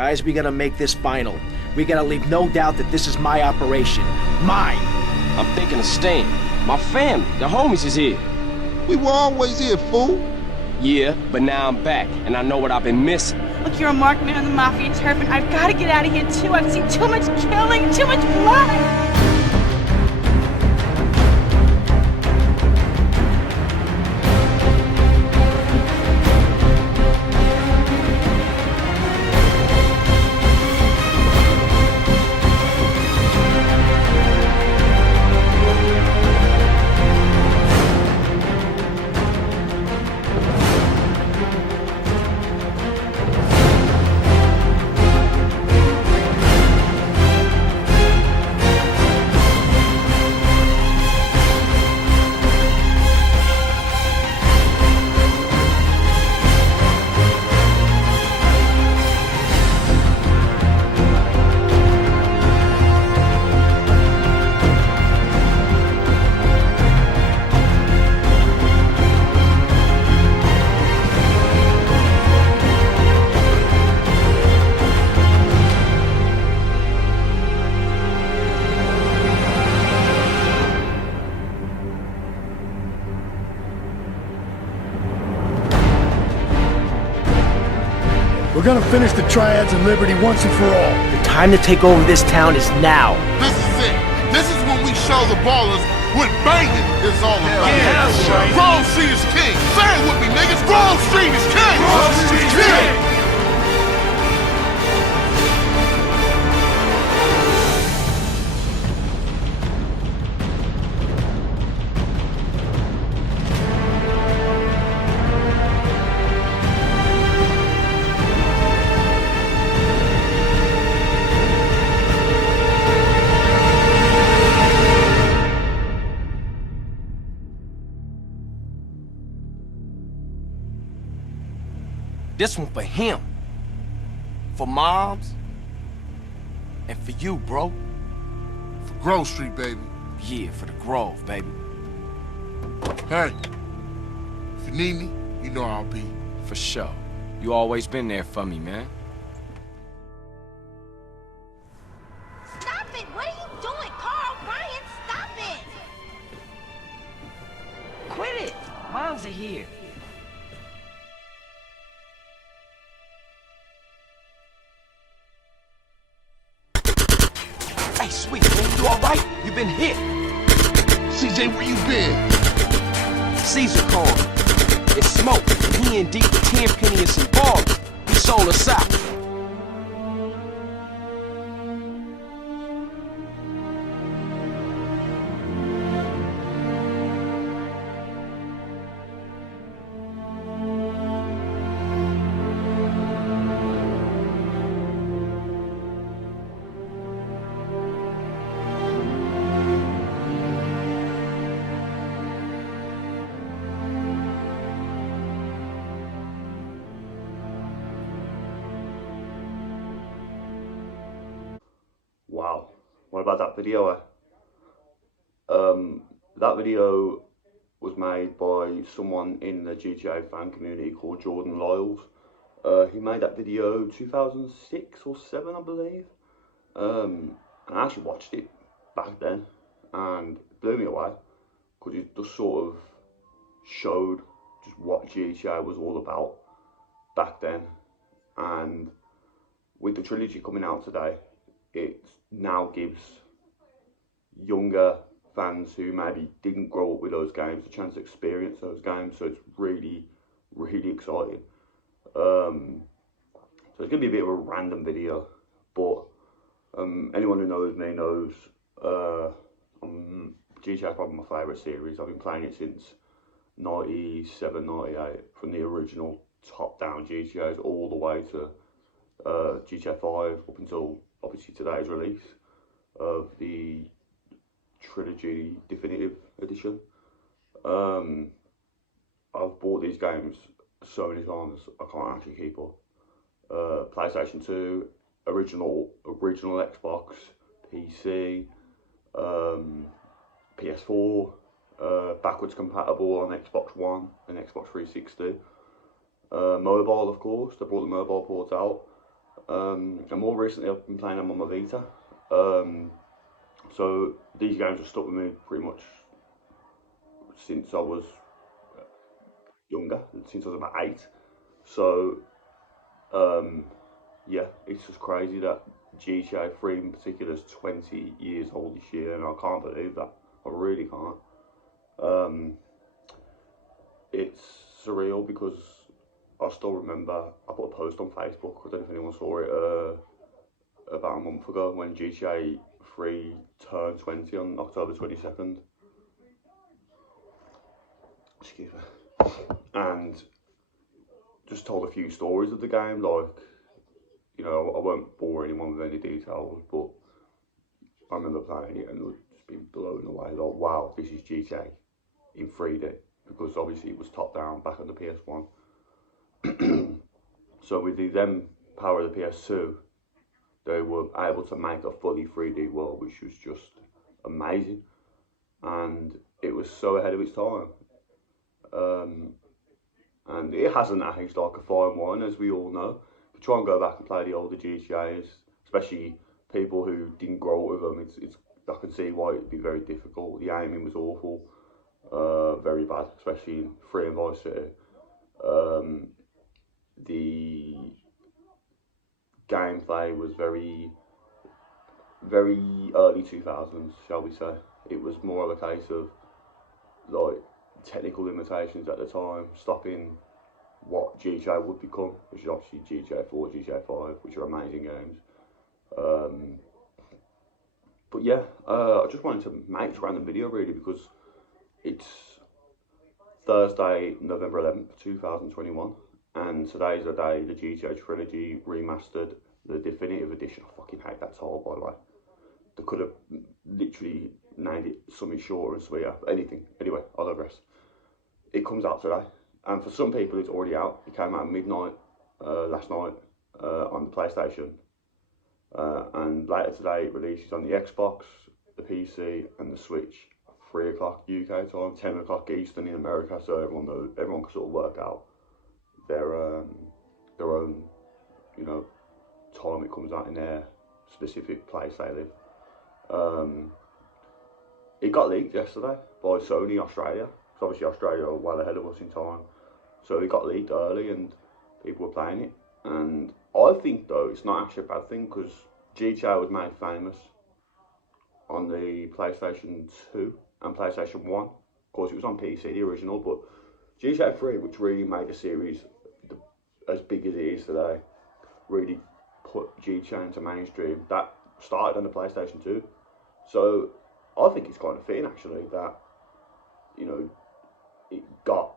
Guys, we gotta make this final. We gotta leave no doubt that this is my operation. Mine! I'm thinking of staying. My family, the homies is here. We were always here, fool. Yeah, but now I'm back, and I know what I've been missing. Look, you're a marked man on the Mafia turf, and I've got to get out of here, too. I've seen too much killing, too much blood. We're gonna finish the triads and Liberty once and for all. The time to take over this town is now. This is it. This is when we show the ballers what banging is all about. Yeah, Grove Street is king. Say it with me, niggas. Grove Street is king. Grove Street is king. This one for him, for moms, and for you, bro. For Grove Street, baby. Yeah, for the Grove, baby. Hey, if you need me, you know I'll be. For sure. You always been there for me, man. Stop it! What are you doing, Carl? Brian, stop it! Quit it! Moms are here. Hey, sweet man, you alright? You been hit. CJ, where you been? Caesar called. It's smoke. He in deep with 10 penny and some balls. He sold us out. Wow, what about that video? That video was made by someone in the GTA fan community called Jordan Liles. He made that video 2006 or 7, I believe. And I actually watched it back then and it blew me away because it just sort of showed just what GTA was all about back then. And with the trilogy coming out today, it now gives younger fans who maybe didn't grow up with those games a chance to experience those games, so it's really, really exciting. So it's going to be a bit of a random video, but anyone who knows me knows GTA is probably my favourite series. I've been playing it since 97, 98, from the original top-down GTAs all the way to GTA 5 up until obviously today's release of the Trilogy Definitive Edition. I've bought these games so many times I can't actually keep up. PlayStation 2, original Xbox, PC, PS4, backwards compatible on Xbox One and Xbox 360. Mobile, of course, they brought the mobile ports out. And more recently I've been playing them on my Vita. So these games have stuck with me pretty much since I was younger, since I was about 8. So yeah, it's just crazy that GTA 3 in particular is 20 years old this year, and I can't believe that. I really can't. It's surreal because I still remember I put a post on Facebook, I don't know if anyone saw it, about a month ago when GTA 3 turned 20 on October 22nd. Excuse me. And just told a few stories of the game, like, you know, I won't bore anyone with any details, but I remember playing it and just being blown away, like, wow, this is GTA in 3D, because obviously it was top down back on the PS1. So with the then power of the PS2, they were able to make a fully 3D world, which was just amazing, and it was so ahead of its time. And it hasn't aged like a fine wine, as we all know. But try and go back and play the older GTAs, especially people who didn't grow up with them. It's I can see why it'd be very difficult. The aiming was awful, very bad, especially in 3 and Vice City. The gameplay was very early 2000s, shall we say. It was more of a case of like technical limitations at the time stopping what GTA would become, which is obviously GTA 4, GTA 5, which are amazing games. But yeah, I just wanted to make a random video really because it's Thursday, November 11th, 2021, and today's the day the GTA Trilogy remastered, the definitive edition. I fucking hate that title, by the way. They could have literally named it something shorter and sweeter, anything. Anyway, I digress. It comes out today, and for some people it's already out. It came out at midnight last night on the PlayStation, and later today it releases on the Xbox, the PC and the Switch. 3 o'clock UK time, 10 o'clock Eastern in America, so everyone can sort of work out their own, you know, time it comes out in their specific place they live. It got leaked yesterday by Sony Australia. So obviously Australia are well ahead of us in time, so it got leaked early and people were playing it. And I think though it's not actually a bad thing, because GTA was made famous on the PlayStation 2 and PlayStation 1. Of course it was on PC, the original, but GTA 3, which really made the series as big as it is today, really put GTA into mainstream, that started on the PlayStation 2. So I think it's kind of fitting actually that, you know, it got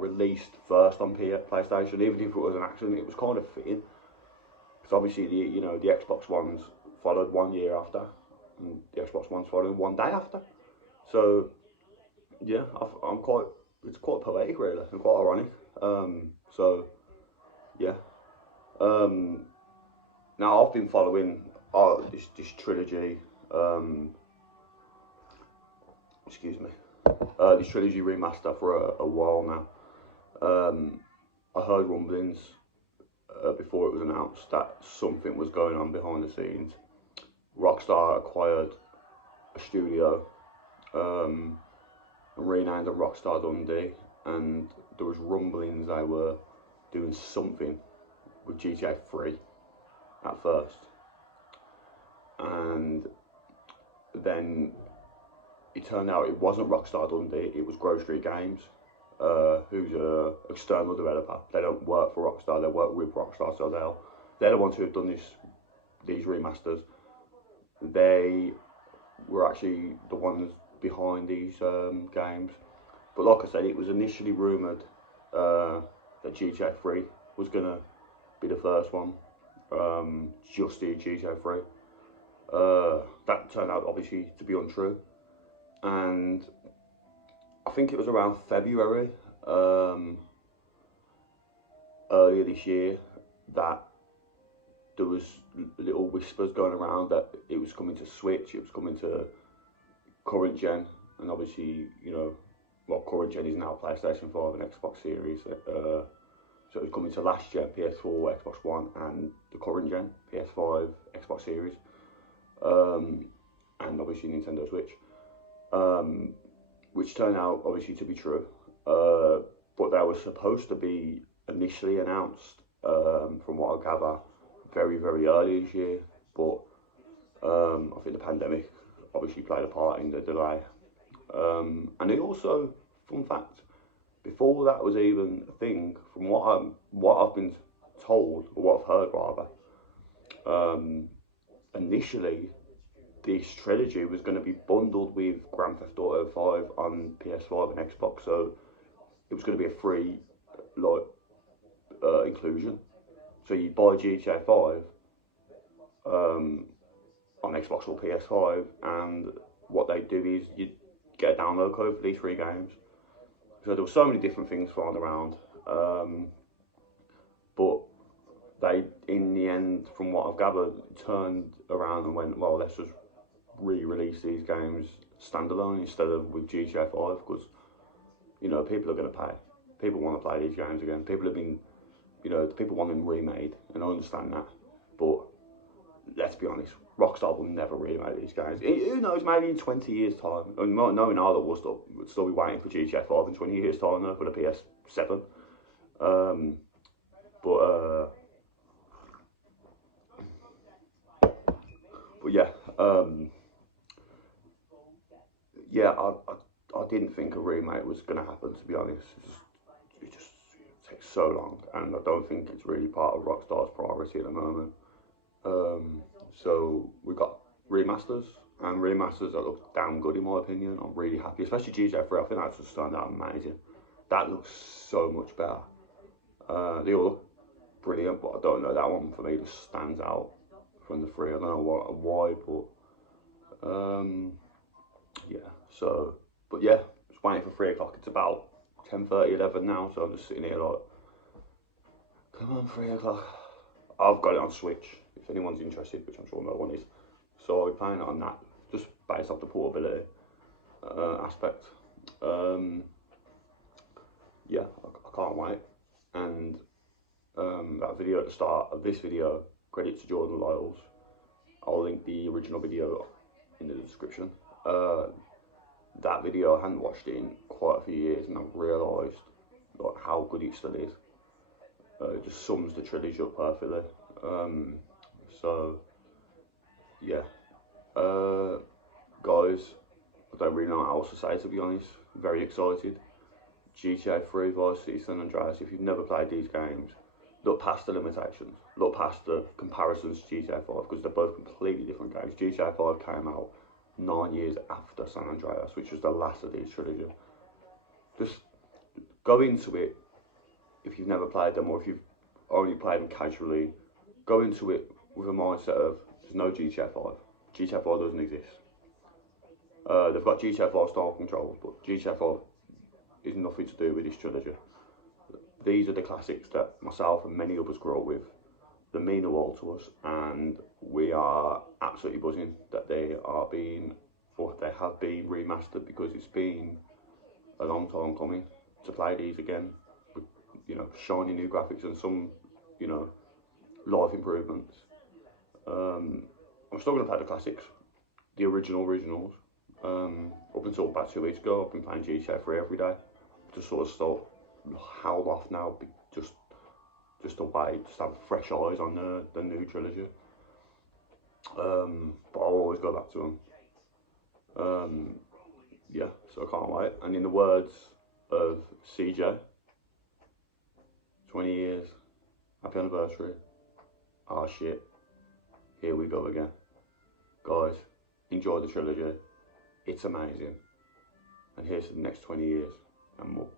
released first on PlayStation, even if it was an accident. It was kind of fitting, because obviously the Xbox Ones followed 1 year after, and the Xbox Ones followed 1 day after. So yeah, it's quite poetic really, and quite ironic. So yeah. Now I've been following this trilogy. Excuse me. This trilogy remaster for a while now. I heard rumblings before it was announced that something was going on behind the scenes. Rockstar acquired a studio and renamed it Rockstar Dundee, and there was rumblings they were doing something with GTA 3 at first, and then it turned out it wasn't Rockstar Dundee, it was Grove Street Games, who's an external developer. They don't work for Rockstar, they work with Rockstar, so they're the ones who have done these remasters. They were actually the ones behind these games. But like I said, it was initially rumoured that GTA 3 was going to be the first one, just the GTA 3. That turned out obviously to be untrue, and I think it was around February earlier this year that there was little whispers going around that it was coming to Switch, it was coming to current gen, and obviously, you know, what current gen is now PlayStation 5 and Xbox Series So it's coming to last gen, PS4, Xbox One, and the current gen, PS5, Xbox Series, and obviously Nintendo Switch, which turned out obviously to be true. But they were supposed to be initially announced, from what I gather, very, very early this year. But I think the pandemic obviously played a part in the delay. And it also, fun fact, before that was even a thing, from what I've been told, or what I've heard rather, initially this trilogy was going to be bundled with Grand Theft Auto 5 on PS5 and Xbox, so it was going to be a free inclusion. So you buy GTA 5 on Xbox or PS5, and what they do is you get a download code for these 3 games. So there were so many different things flying around, but they, in the end, from what I've gathered, turned around and went, well, let's just re-release these games standalone instead of with GTA 5, because, you know, people are going to pay. People want to play these games again. People have been, you know, people want them remade, and I understand that, but let's be honest, Rockstar will never remake these games. Who knows, maybe in 20 years' time, and knowing how that we'll still be waiting for GTA 5 in 20 years' time though, for the PS7. But yeah, yeah, I didn't think a remake was going to happen, to be honest. It just takes so long, and I don't think it's really part of Rockstar's priority at the moment. So we got remasters, and remasters that look damn good in my opinion. I'm really happy, especially GTA 3. I think that's just turned out amazing. That looks so much better. They all look brilliant, but I don't know, that one for me just stands out from the 3. I don't know why, but yeah. So, but yeah, just waiting for 3 o'clock. It's about 10:30, 11 now, so I'm just sitting here like, come on, 3 o'clock. I've got it on Switch, if anyone's interested, which I'm sure no one is. So I'll be playing it on that, just based off the portability aspect. Yeah, I can't wait. And that video at the start of this video, credit to Jordan Liles. I'll link the original video in the description. That video, I hadn't watched it in quite a few years, and I've realised like how good it still is. It just sums the trilogy up perfectly. So yeah, guys, I don't really know what else to say, to be honest. Very excited. GTA 3, Vice City, San Andreas. If you've never played these games, look past the limitations, look past the comparisons to GTA 5, because they're both completely different games. GTA 5 came out 9 years after San Andreas, which was the last of these trilogy. Just go into it, if you've never played them, or if you've only played them casually, go into it with a mindset of, there's no GTA 5. GTA 5 doesn't exist. They've got GTA 5 style controls, but GTA 5 is nothing to do with this trilogy. These are the classics that myself and many others grew up with. They mean the world to us, and we are absolutely buzzing that they are being, or they have been remastered, because it's been a long time coming to play these again with, you know, shiny new graphics and some, you know, life improvements. I'm still going to play the classics, the originals. Up until about 2 weeks ago, I've been playing GTA 3 every day. Just sort of start howled off now, just a way, just have fresh eyes on the new trilogy. But I'll always go back to them. Yeah, so I can't wait. And in the words of CJ, 20 years, happy anniversary. Ah shit, here we go again. Guys, enjoy the trilogy. It's amazing. And here's to the next 20 years and more.